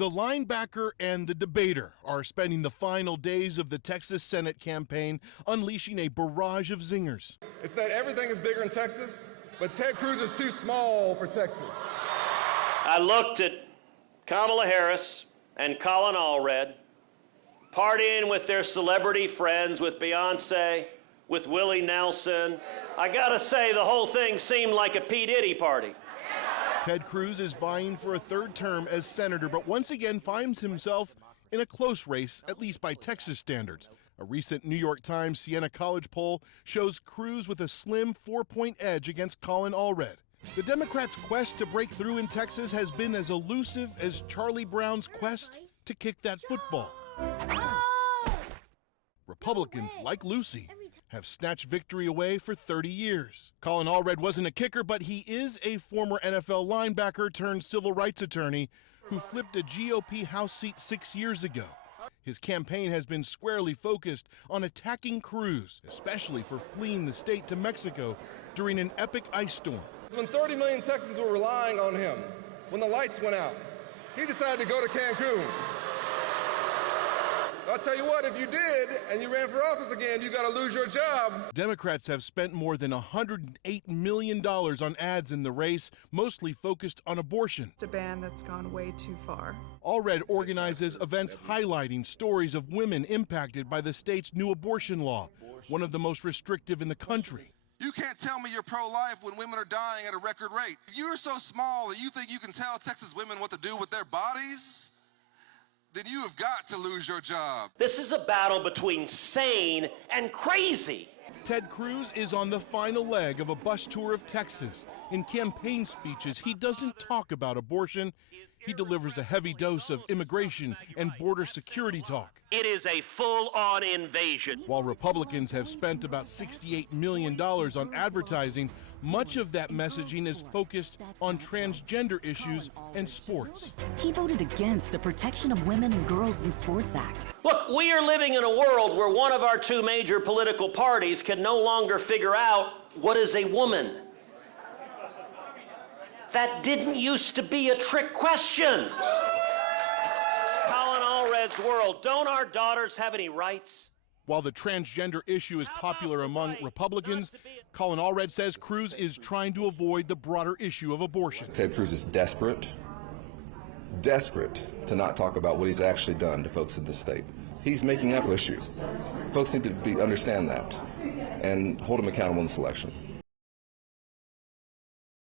The linebacker and the debater are spending the final days of the Texas Senate campaign unleashing a barrage of zingers. It's that everything is bigger in Texas, but Ted Cruz is too small for Texas. I looked at Kamala Harris and Colin Allred partying with their celebrity friends, with Beyonce, with Willie Nelson. I gotta say, the whole thing seemed like a P. Diddy party. Ted Cruz is vying for a third term as senator, but once again finds himself in a close race, at least by Texas standards. A recent New York Times Siena College poll shows Cruz with a slim 4-point edge against Colin Allred. The Democrats' quest to break through in Texas has been as elusive as Charlie Brown's quest to kick that football. Republicans, like Lucy, have snatched victory away for 30 years. Colin Allred wasn't a kicker, but he is a former NFL linebacker turned civil rights attorney who flipped a GOP House seat 6 years ago. His campaign has been squarely focused on attacking Cruz, especially for fleeing the state to Mexico during an epic ice storm. When 30 million Texans were relying on him, when the lights went out, he decided to go to Cancun. I'll tell you what, if you did and you ran for office again, you got to lose your job. Democrats have spent more than $108 million on ads in the race, mostly focused on abortion. A ban that's gone way too far. Allred organizes events highlighting stories of women impacted by the state's new abortion law, one of the most restrictive in the country. You can't tell me you're pro-life when women are dying at a record rate. If you're so small that you think you can tell Texas women what to do with their bodies, then you have got to lose your job. This is a battle between sane and crazy. Ted Cruz is on the final leg of a bus tour of Texas. In campaign speeches, he doesn't talk about abortion. He delivers a heavy dose of immigration and border security talk. It is a full-on invasion. While Republicans have spent about $68 million on advertising, much of that messaging is focused on transgender issues and sports. He voted against the Protection of Women and Girls in Sports Act. Look, we are living in a world where one of our two major political parties can no longer figure out what is a woman. That didn't used to be a trick question. Colin Allred's world, don't our daughters have any rights? While the transgender issue is popular among Republicans, Colin Allred says Cruz is trying to avoid the broader issue of abortion. Ted Cruz is desperate to not talk about what he's actually done to folks in the state. He's making up issues. Folks need to understand that and hold him accountable in this election.